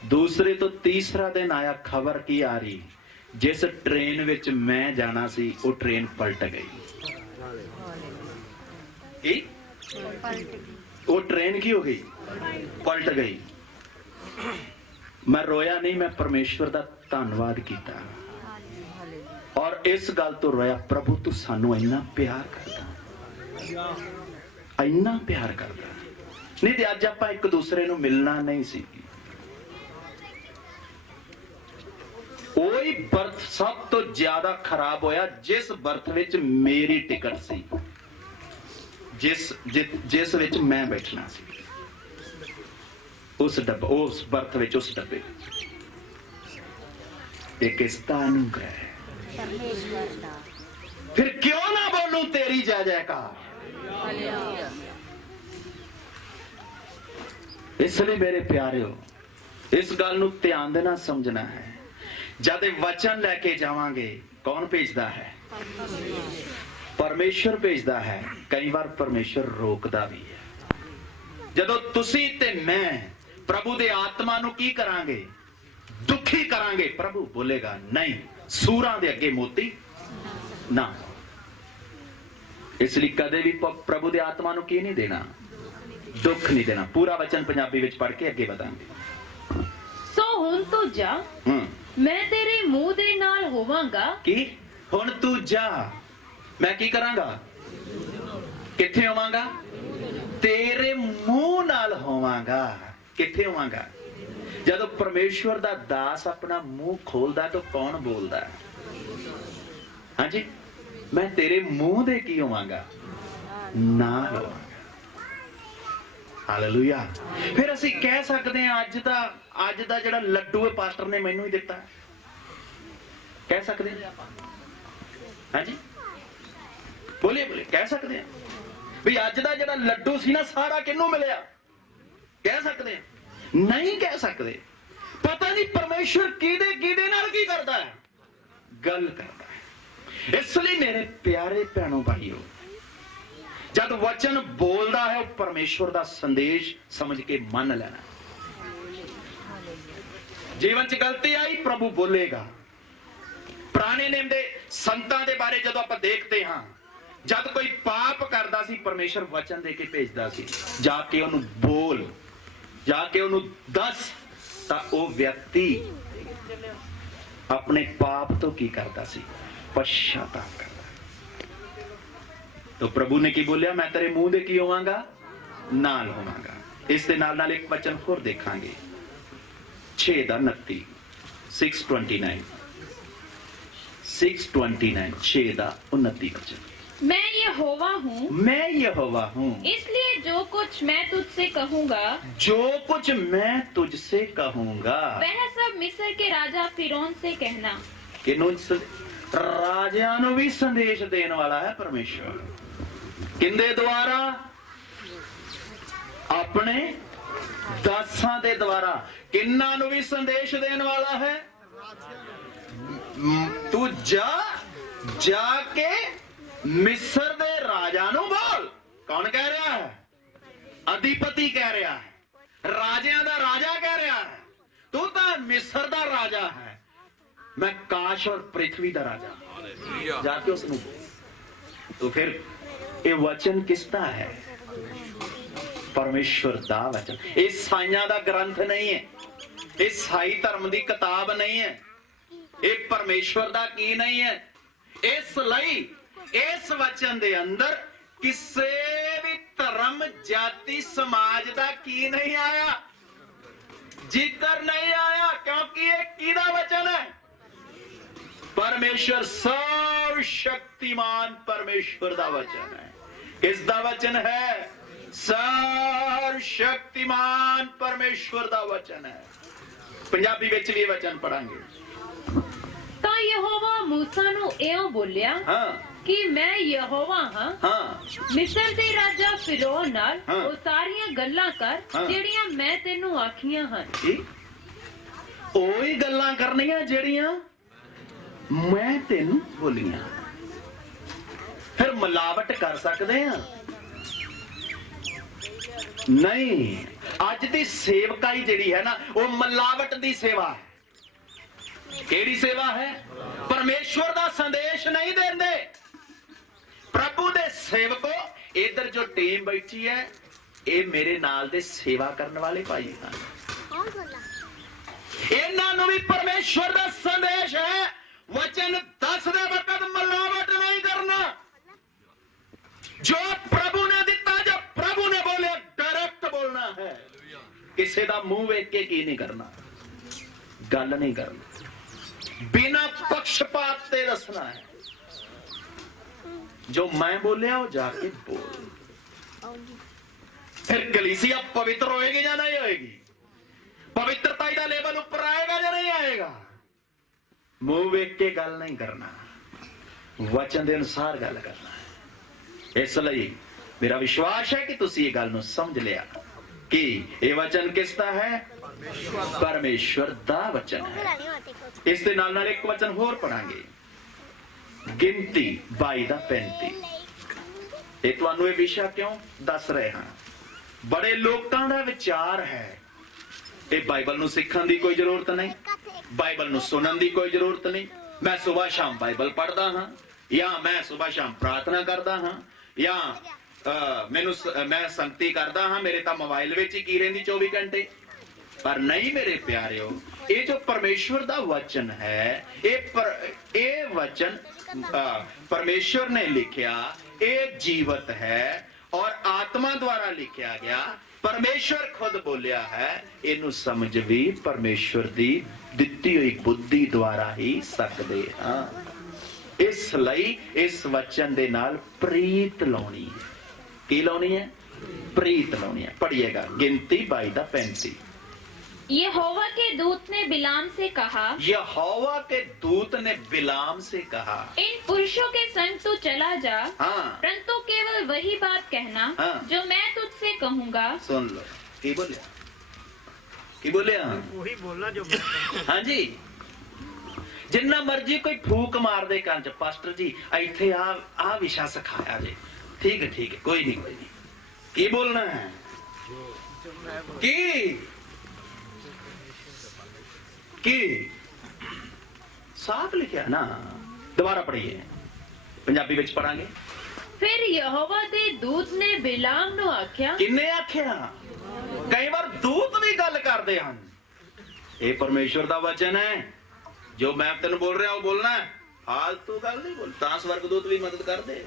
दूसरे तो तीसरा दिन आया, खबर की आ रही, जिस ट्रेन विच मैं जाना सी वो ट्रेन पलट गई। वो ट्रेन की हो गई? पलट गई। मैं रोया नहीं, मैं परमेश्वर का धन्यवाद किया और इस गल तो रोया, प्रभु तू सानू इन्ना प्यार करता, इन्ना प्यार करता, नहीं तो अज आपां एक दूसरे नू मिलना नहीं सी। कोई बर्थ सब तो ज्यादा खराब होया जिस बर्थ विच मेरी टिकट सी, जिस विच मैं बैठना सी, उस डब्बे, उस बर्थ विच, उस डब्बे एक इसका अनुग्रह है। फिर क्यों ना बोलूं तेरी जय जयकार। इसलिए मेरे प्यारे हो, इस गल नूं ध्यान देना समझना है। जद वचन लैके जावांगे, कौन भेजदा है? परमेश्वर भेजदा है। कई बार परमेश्वर रोकदा भी है। जदों तुसी ते मैं प्रभु दे आत्मा नूं की करांगे? दुखी करांगे। प्रभु बोलेगा नहीं, सूरां दे अगे मोती ना। इसलिए कदे भी प्रभु दे आत्मा नूं की नहीं देना, दुख नहीं देना। पूरा वचन पंजाबी विच पढ़ के अगे बतांगे। सो हुन तू जा, मैं तेरे मुंह दे नाल होवांगा। की हुन तू जा, मैं की करांगा? किथे होवांगा? तेरे मुंह नाल होवांगा। किथे होवांगा? जब परमेश्वर दा दास अपना मुंह खोलदा तो कौन बोलदा? हाँ जी, मैं तेरे मुंह दे की होवांगा? नाल होवांगा। हालेलुया। फिर असीं कह सकते हैं अज दा जिहड़ा लड्डू है पास्टर ने मैनू ही दिता, कह सकते हैं। हाँ जी, बोलिए बोलिए, कह सकते हैं भी अज दा जिहड़ा लड्डू सी ना सारा किन्नू मिलिया? कह सकते हैं? नहीं कह सकते। पता नहीं परमेश्वर किदे नाल की करता है, गल करता है। इसलिए मेरे प्यारे भैनों भाइयों, जब वचन बोलता है परमेश्वर का संदेश समझ के मन लेना। जीवन च गलती आई, प्रभु बोलेगा। पुराने नेम दे संतां दे बारे जब आप देखते हाँ, जब कोई पाप करता सी परमेश्वर वचन दे के भेजदा सी, जाके उन्होंने बोल, जाके उन्होंने दस, ता वो व्यक्ति अपने पाप तो की करता सी? पश्चाताप करता। तो प्रभु ने की बोलिया, मैं तेरे मुंह दे की होवांगा, नाल होवांगा। इस दे नाल एक वचन होर देखांगे, 6:29, 6:29, 6:29, 6:29 वचन। मैं यहोवा हूँ, मैं यहोवा हूँ, इसलिए जो कुछ मैं तुझसे कहूँगा, जो कुछ मैं तुझसे कहूंगा, वह सब मिस्र के राजा फिरौन से कहना। किनू राजियां नू भी संदेश देने वाला है परमेश्वर। किंदे द्वारा? अपने दासां दे द्वारा। किन्ना नू भी संदेश देने वाला है? तू जाके मिस्र दे राजा नू बोल। कौन कह रहा है? अधिपति कह रहा है, राजियां दा राजा कह रहा है। तू तो मिस्र दा राजा है, मैं काश और पृथ्वी दा राजा। जाके उसनू बोल। तो फिर ये वचन किसदा है? परमेश्वर दा वचन। ये साइयां दा ग्रंथ नहीं है, ये साई धर्म दी किताब नहीं है, ये परमेश्वर दा की नहीं है। इसलिए इस वचन दे अंदर किसी भी धर्म, जाति, समाज दा की नहीं आया, जिक्र नहीं आया, क्योंकि ये किदा वचन है? परमेश्वर, सर्वशक्तिमान परमेश्वर दा वचन है। किसदा वचन है? सर्वशक्तिमान परमेश्वर दा वचन है। पंजाबी विच भी वचन पढ़ांगे। ਤਾਂ ਯਹੋਵਾ ਮੂਸਾ ਨੂੰ ਇਉਂ ਬੋਲਿਆ हाँ ਕਿ ਮੈਂ ਯਹੋਵਾ ਹਾਂ। हाँ ਮਿਸਰ ਦੇ ਰਾਜਾ ਫਿਰੌਨ ਨਾਲ ਹਾਂ। ਉਹ ਸਾਰੀਆਂ ਗੱਲਾਂ ਕਰ ਹਾਂ। ਜਿਹੜੀਆਂ ਮੈਂ ਤੈਨੂੰ ਆਖੀਆਂ ਹਨ। ਉਹੀ ਗੱਲਾਂ ਕਰਨੀਆਂ ਜਿਹੜੀਆਂ ਮੈਂ ਤੈਨੂੰ ਬੋਲੀਆਂ। ਫਿਰ ਮਿਲਾਵਟ ਕਰ ਸਕਦੇ ਆ? ਨਹੀਂ। ਅੱਜ ਦੀ ਸੇਵਕਾਈ ਜਿਹੜੀ ਹੈ ਨਾ, ਉਹ ਮਿਲਾਵਟ ਦੀ ਸੇਵਾ ਹੈ। ਕਿਹੜੀ ਸੇਵਾ ਹੈ? ਪਰਮੇਸ਼ਵਰ ਦਾ ਸੰਦੇਸ਼ ਨਹੀਂ ਦਿੰਦੇ। ਪ੍ਰਭੂ ਦੇ ਸੇਵਕੋ, ਇਧਰ ਜੋ ਟੀਮ ਬੈਠੀ ਹੈ, ਇਹ ਮੇਰੇ ਨਾਲ ਦੇ ਸੇਵਾ ਕਰਨ ਵਾਲੇ ਭਾਈ ਹਨ। ਇਹਨਾਂ ਨੂੰ ਵੀ ਪਰਮੇਸ਼ਵਰ ਦਾ ਸੰਦੇਸ਼ ਹੈ। वचन दसदे वक्त मिलावट नहीं करना। जो प्रभु ने दिता, जो प्रभु ने बोले, डायरेक्ट बोलना है। किसी का मुंह वेख के की नहीं करना, गल नहीं करना, बिना पक्षपात से दसना है। जो मैं बोलिया वो जाके बोल। फिर कलीसिया पवित्र होएगी या नहीं होएगी? पवित्रता का लेवल ऊपर आएगा या नहीं आएगा? मुंह वेख के गल नहीं करना, वचन के अनुसार गल करना है। इसलिए मेरा विश्वास है कि तुसी ये गल नूं समझ लिया कि ये वचन किसदा है? परमेश्वर दा वचन है। इस दे नाल नाल एक वचन होर पढ़ांगे, गिनती 22:35। ये तुहानूं ये विषय क्यों दस रहे हां? बड़े लोकां दा विचार है ये बाइबल नूं सीखण दी कोई जरूरत नहीं, बाइबल नूं सुनन दी कोई जरूरत नहीं। मैं सुबह शाम बाइबल पढ़दा हां, या मैं सुबह शाम प्रार्थना करदा हां, या मैं संगति करदा हां, मेरे तां मोबाइल विच ही की रहिंदी 24 घंटे। पर नहीं मेरे प्यारिओ, ये जो परमेश्वर दा वचन है, ये वचन परमेश्वर ने लिखिया, ये जीवत है और आत्मा द्वारा लिखिया गया। परमेश्वर खुद बोलिया है। इनू समझ भी परमेश्वर दी दित्ती हुई बुद्धि द्वारा ही सकदे हां। इसलिए इस वचन दे नाल प्रीत लाउणी है। की लाउणी है? प्रीत लाउणी है। पढ़िएगा गिनती 22:35। यहोवा के दूत ने बिलाम से कहा, यहोवा के दूत ने बिलाम से कहा, इन पुरुषों के संग तू चला जा, हाँ। परंतु केवल वही बात कहना हाँ। जो मैं तुझसे कहूँगा। सुन लो की बोलिया, की बोलिया? वही बोलना जो हाँ जी। जिन्ना मर्जी कोई फूक मार दे कान च, पास्टर जी इत्थे आ विषय सिखाया जी। ठीक है, कोई नहीं। की बोलना है? की साफ लिखा ना। दोबारा पढ़िए, पंजाबी विच पढ़ांगे। फिर यहोवा दे दूत ने बिलाम नु आख्या, किन्ने आख्या? कई बार दूत भी गल करते हैं। ये परमेश्वर दा वचन है, जो मैं तेन बोल रहा वो बोलना है। फालतू गल नहीं बोल। तां स्वर्गदूत भी मदद कर दे।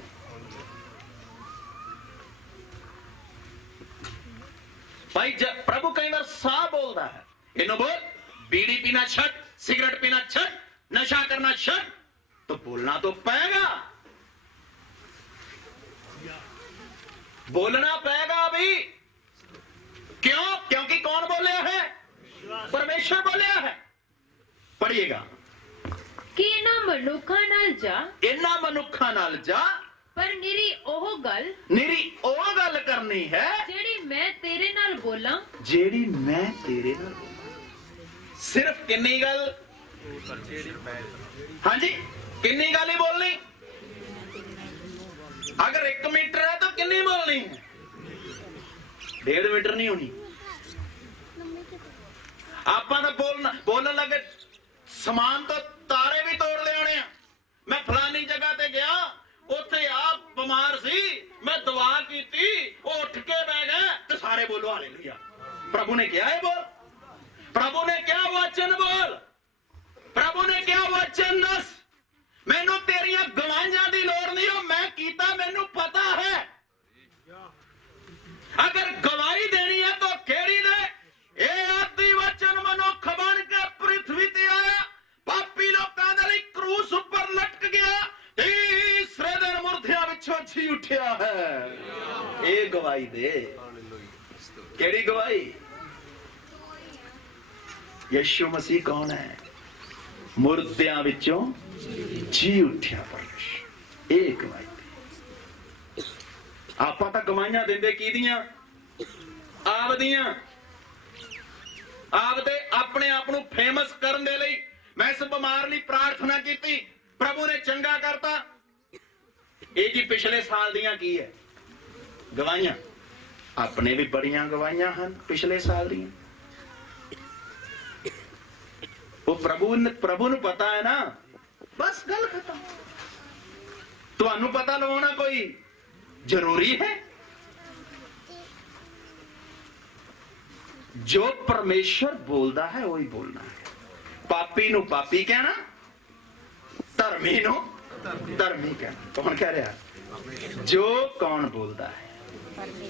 भाई प्रभु कई बार साफ बोलता है, इन्हों बोल बीड़ी पीना छट, सिगरेट पीना छट, नशा करना छट, तो बोलना तो पाएगा, बोलना पाएगा अभी। क्यों? क्योंकि कौन बोलिया है? परमेश्वर बोलिया है। पढ़िएगा कि इन्हां मनुखां नाल जा, इन्हां मनुखां नाल जा, पर निरी ओह गल करनी है जेड़ी मैं तेरे नाल बोला, जेड़ी मैं तेरे नाल बोला। सिर्फ किन्नी गल? हाँ जी, किन्नी गल ही बोलनी। अगर 1 मीटर है तो किन्नी बोलनी है? 1.5 मीटर नहीं होनी। ਆਪਾਂ ਤਾਂ ਬੋਲਣ ਲੱਗੇ ਸਮਾਨ ਤੋਂ ਤਾਰੇ ਵੀ ਤੋੜ ਲਿਆਣੇ ਆ। ਮੈਂ ਫਲਾਨੀ ਜਗ੍ਹਾ ਤੇ ਗਿਆ, ਉੱਥੇ ਆਪ ਬਿਮਾਰ ਸੀ, ਮੈਂ ਦੁਆ ਕੀਤੀ, ਉਹ ਉੱਠ ਕੇ ਬਹਿ ਗਏ ਤੇ ਸਾਰੇ ਬੋਲੋ ਹਾਲੇਲੂਇਆ। ਪ੍ਰਭੂ ਨੇ ਕਿਹਾ ਹੈ ਬੋਲ, ਪ੍ਰਭੂ ਨੇ ਕਿਹਾ ਵਚਨ ਬੋਲ, ਪ੍ਰਭੂ ਨੇ ਕਿਹਾ ਵਚਨ ਦੱਸ। ਮੈਨੂੰ ਤੇਰੀਆਂ ਗਵਾਹੀਆਂ ਦੀ ਲੋੜ ਨਹੀਂ, ਉਹ ਮੈਂ ਕੀਤਾ ਮੈਨੂੰ ਪਤਾ ਹੈ। ਅਗਰ ਗਵਾਹੀ ਦੇਣੀ ਹੈ ਤਾਂ ਕਿਹੜੀ ਦੇ? ਇਹ ਆਦਿ ਵਚਨ ਮਨੁੱਖ ਬਣ ਕੇ ਪ੍ਰਿਥਵੀ ਤੇ ਆਇਆ, ਪਾਪੀ ਲੋਕਾਂ ਦੇ ਲਈ ਕਰੂਸ ਉੱਪਰ ਲਟਕ ਗਿਆ, ਤੀਸਰੇ ਦਿਨ ਮੁਰਦਿਆਂ ਵਿੱਚੋਂ ਜੀ ਉੱਠਿਆ ਹੈ। ਇਹ ਗਵਾਹੀ ਦੇ। ਕਿਹੜੀ ਗਵਾਹੀ? ਯਿਸੂ ਮਸੀਹ ਕੌਣ ਹੈ? ਮੁਰਦਿਆਂ ਵਿੱਚੋਂ ਜੀ ਉੱਠਿਆ ਪਰਮੇਸ਼ਰ। ਇਹ ਗਵਾਹੀ। ਆਪਾਂ ਤਾਂ ਗਵਾਹੀਆਂ ਦਿੰਦੇ ਕਿਹਦੀਆਂ? ਆਪਦੀਆਂ, ਆਪਦੇ ਆਪਣੇ ਆਪ ਨੂੰ ਫੇਮਸ ਕਰਨ ਦੇ ਲਈ। ਮੈਂ ਇਸ ਬਿਮਾਰ ਲਈ ਪ੍ਰਾਰਥਨਾ ਕੀਤੀ, ਪ੍ਰਭੂ ਨੇ ਚੰਗਾ ਕਰਤਾ। ਇਹ ਜੀ ਪਿਛਲੇ ਸਾਲ ਦੀਆਂ ਕੀ ਹੈ ਗਵਾਹੀਆਂ? ਆਪਣੇ ਵੀ ਬੜੀਆਂ ਗਵਾਹੀਆਂ ਹਨ ਪਿਛਲੇ ਸਾਲ ਦੀਆਂ। ਉਹ ਪ੍ਰਭੂ ਨੂੰ ਪਤਾ ਹੈ ਨਾ, ਬਸ ਗੱਲ ਖਤਮ। ਤੁਹਾਨੂੰ ਪਤਾ ਲਵਾਉਣਾ ਕੋਈ ਜ਼ਰੂਰੀ ਹੈ? जो परमेश्वर बोलता है वही बोलना है। पापी नु पापी कहना, धर्मी नु धर्मी कहना। कौन कह रहा? जो कौन बोलता है।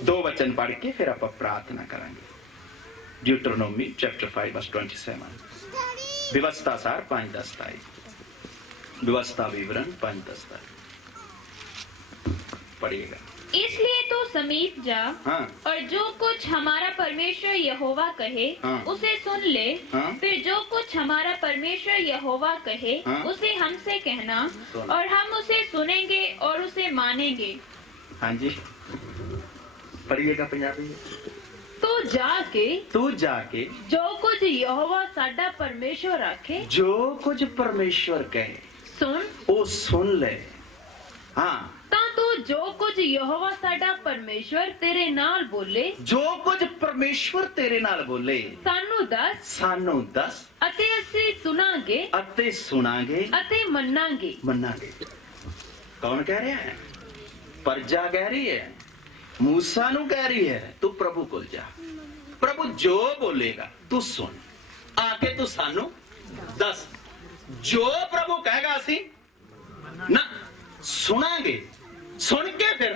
2 वचन पढ़ के फिर आप प्रार्थना करेंगे। ड्यूटरनोमी चैप्टर 5 वर्स 27, व्यवस्था सार 5:10, व्यवस्था विवरण 5:10 पढ़िएगा। इसलिए तो समीप जा, हाँ। और जो कुछ हमारा परमेश्वर यहोवा कहे हाँ। उसे सुन ले। हाँ। फिर जो कुछ हमारा परमेश्वर यहोवा कहे हाँ। उसे हमसे कहना, सुन। और हम उसे सुनेंगे और उसे मानेंगे। हाँ जी, पढ़िएगा पंजाबी। तो जाके तू जाके जो कुछ यहोवा साडा परमेश्वर आखे जो कुछ परमेश्वर कहे सुन, वो सुन ले। हाँ, ਤਾਂ ਤੂੰ ਜੋ ਕੁਝ ਯਹੋਵਾ ਸਾਡਾ ਪਰਮੇਸ਼ਵਰ ਤੇਰੇ ਨਾਲ ਬੋਲੇ, जो कुछ परमेश्वर तेरे नाल बोले ਸਾਨੂੰ ਦੱਸ, सानू दस, ਅਤੇ ਅਸੀਂ ਸੁਣਾਂਗੇ अते सुनांगे, ਅਤੇ ਮੰਨਾਂਗੇ। मनांगे। कौन कह रहा है? प्रजा कह रही है, मूसा नू कह रही है, तू प्रभु को जा। प्रभु जो बोलेगा तू सुन, आके तू सानू दस। जो प्रभु कहेगा असी ना सुनांगे, सुन के फिर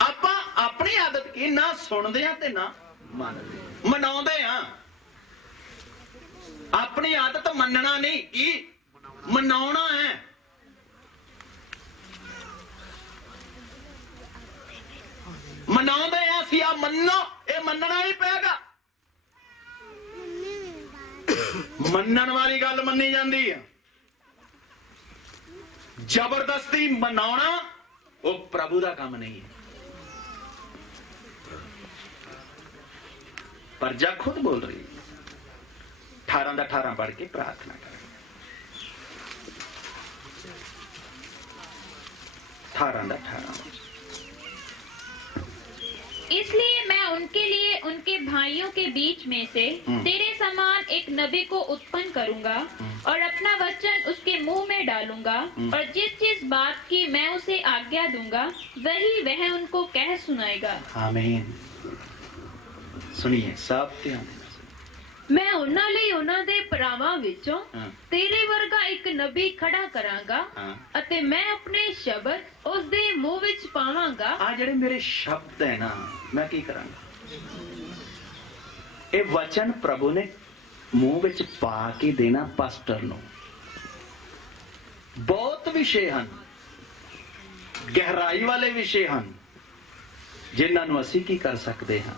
ਆਪਾਂ ਆਪਣੀ ਆਦਤ ਕੀ ਨਾ ਸੁਣਦੇ ਆ ਤੇ ਨਾ ਮੰਨਦੇ, ਮਨਾਉਂਦੇ ਆ। ਆਪਣੀ ਆਦਤ ਮੰਨਣਾ ਨਹੀਂ, ਕੀ ਮਨਾਉਣਾ ਹੈ। ਮਨਾਉਂਦੇ ਆ ਅਸੀਂ, ਆ ਮੰਨੋ, ਇਹ ਮੰਨਣਾ ਹੀ ਪਏਗਾ। ਮੰਨਣ ਵਾਲੀ ਗੱਲ ਮੰਨੀ ਜਾਂਦੀ ਆ, जबरदस्ती मनाना वो प्रभु का काम नहीं है। प्रजा खुद बोल रही है। 18 पढ़ के प्रार्थना करें। 18 इसलिए मैं उनके लिए उनके भाइयों के बीच में से तेरे समान एक नबी को उत्पन्न करूंगा, और अपना वचन उसके मुंह में डालूंगा, और जिस जिस बात की मैं उसे आज्ञा दूंगा वही वह उनको कह सुनाएगा। आमीन। सुनिए सब ध्यान देना। मैं ਉਹਨਾਂ ਲਈ ਉਹਨਾਂ ਦੇ ਭਰਾਵਾਂ ਵਿੱਚੋਂ ਹਾਂ। ਤੇਰੇ ਵਰਗਾ ਇੱਕ ਨਬੀ ਖੜਾ ਕਰਾਂਗਾ, ਹਾਂ। ਅਤੇ ਮੈਂ ਆਪਣੇ ਸ਼ਬਦ ਉਸ ਦੇ ਮੂੰਹ ਵਿੱਚ ਪਾਵਾਂਗਾ। आ जेड़े मेरे शब्द है ना, मैं की करांगा? ਇਹ ਵਚਨ ਪ੍ਰਭੂ ਨੇ ਮੂੰਹ ਵਿੱਚ ਪਾ ਕੇ ਦੇਣਾ ਪਾਸਟਰ ਨੂੰ। ਬਹੁਤ ਵਿਸ਼ੇ ਹਨ, ਗਹਿਰਾਈ ਵਾਲੇ ਵਿਸ਼ੇ ਹਨ, ਜਿਨ੍ਹਾਂ ਨੂੰ ਅਸੀਂ ਕੀ ਕਰ ਸਕਦੇ ਹਾਂ,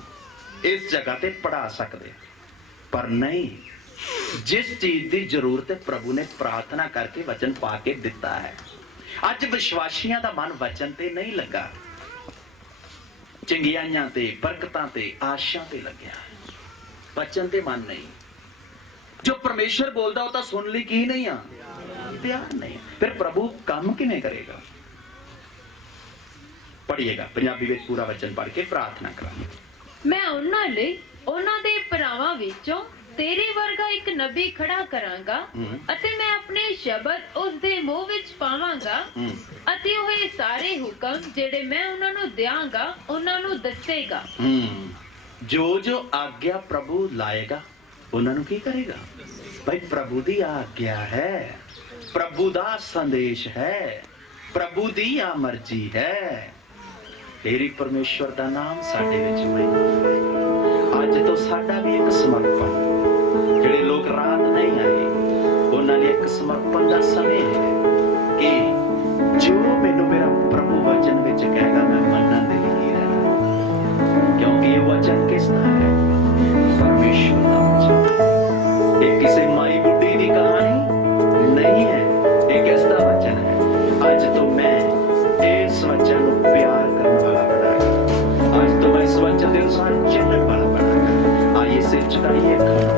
ਇਸ ਜਗ੍ਹਾ ਤੇ ਪੜ੍ਹਾ ਸਕਦੇ ਹਾਂ। ਪਰ ਨਹੀਂ, ਜਿਸ ਚੀਜ਼ ਦੀ ਜ਼ਰੂਰਤ ਹੈ ਪ੍ਰਭੂ ਨੇ ਪ੍ਰਾਰਥਨਾ ਕਰਕੇ ਵਚਨ ਪਾ ਕੇ ਦਿੱਤਾ ਹੈ। ਅੱਜ ਵਿਸ਼ਵਾਸੀਆਂ ਦਾ ਮਨ ਵਚਨ ਤੇ ਨਹੀਂ ਲੱਗਾ, ਚੰਗਿਆਈਆਂ ਤੇ, ਬਰਕਤਾਂ ਤੇ, ਆਸ਼ਾ ਤੇ ਲੱਗਿਆ। ਵਚਨ ਤੇ ਮਨ ਨਹੀਂ। ਜੋ ਪਰਮੇਸ਼ਰ ਬੋਲਦਾ ਉਹ ਤਾਂ ਸੁਣ ਲਈ ਕੀ ਨਹੀਂ ਆ, ਪਿਆਰ ਨਹੀਂ। ਫਿਰ ਪ੍ਰਭੂ ਕੰਮ ਕਿਵੇਂ ਕਰੇਗਾ? ਪੜ੍ਹੀਏਗਾ ਪੰਜਾਬੀ ਵਿੱਚ ਪੂਰਾ ਵਚਨ ਪੜ੍ਹ ਕੇ ਪ੍ਰਾਰਥਨਾ ਕਰਾਂਗੇ। ਮੈਂ ਉਹਨਾਂ ਲਈ ਉਹਨਾਂ ਦੇ ਭਰਾਵਾਂ ਵਿੱਚੋਂ ਤੇਰੇ ਵਰਗਾ ਇੱਕ ਨਬੀ ਖੜਾ ਕਰਾਂਗਾ ਅਤੇ ਮੈਂ ਆਪਣੇ ਸ਼ਬਦ ਉਸ ਦੇ ਮੂੰਹ ਵਿੱਚ ਪਾਵਾਂਗਾ ਅਤੇ ਉਹ ਇਹ ਸਾਰੇ ਹੁਕਮ ਜਿਹੜੇ ਮੈਂ ਉਹਨਾਂ ਨੂੰ ਦਿਆਂਗਾ ਉਹਨਾਂ ਨੂੰ ਦੱਸੇਗਾ। ਜੋ ਜੋ ਆਗਿਆ ਪ੍ਰਭੂ ਲਾਏਗਾ ਉਹਨਾਂ ਨੂੰ ਕੀ ਕਰੇਗਾ? ਭਾਈ ਪ੍ਰਭੂ ਦੀ ਆਗਿਆ ਹੈ, ਪ੍ਰਭੂ ਦਾ ਸੰਦੇਸ਼ ਹੈ, ਪ੍ਰਭੂ ਦੀ ਆ ਮਰਜ਼ੀ ਹੈ। ਤੇਰੀ ਪਰਮੇਸ਼ਵਰ ਦਾ ਨਾਮ ਸਾਡੇ ਵਿੱਚ ਹੋਏ। ਅੱਜ ਤੋਂ ਸਾਡਾ ਵੀ ਇੱਕ ਸਮਰਪਣ, ਜਿਹੜੇ ਲੋਕ ਰਾਤ ਨਹੀਂ ਆਏ ਉਹਨਾਂ ਲਈ ਇੱਕ ਸਮਰਪਣ ਦਾ ਸਮੇਂ ਹੈ ਕਿ ਜੋ ਮੈਨੂੰ ਮੇਰਾ ਪ੍ਰਭੂ ਵਚਨ ਵਿੱਚ ਕਹੇਗਾ ਮੈਂ ਮੰਨਣ ਦੇ ਲਈ ਰਹਿਣਾ, ਕਿਉਂਕਿ ਇਹ ਵਚਨ ਕਿਸ ਦਾ ਹੈ? ਪਰਮੇਸ਼ਵਰ ਦਾ ਵਚਨ। ਇਹ ਕਿਸੇ ਮਾਈ ਬੁੱਢੀ ਦੀ ਕਹਾਣੀ ਨਹੀਂ ਹੈ, ਇਹ ਕਿਸ ਦਾ ਵਚਨ ਹੈ? ਅੱਜ ਤੋਂ ਮੈਂ ਇਸ ਵਚਨ ਨੂੰ ਪਿਆਰ ਕਰਨ ਵਾਲਾ ਬਣਾਂਗਾ। ਅੱਜ ਤੋਂ ਮੈਂ ਇਸ ਵਚਨ ਦੇ ਅਨੁਸਾਰ ਚੱਲਣ ਵਾਲਾ ਬਣਾਂਗਾ। ਆइए सिर झुकाइए।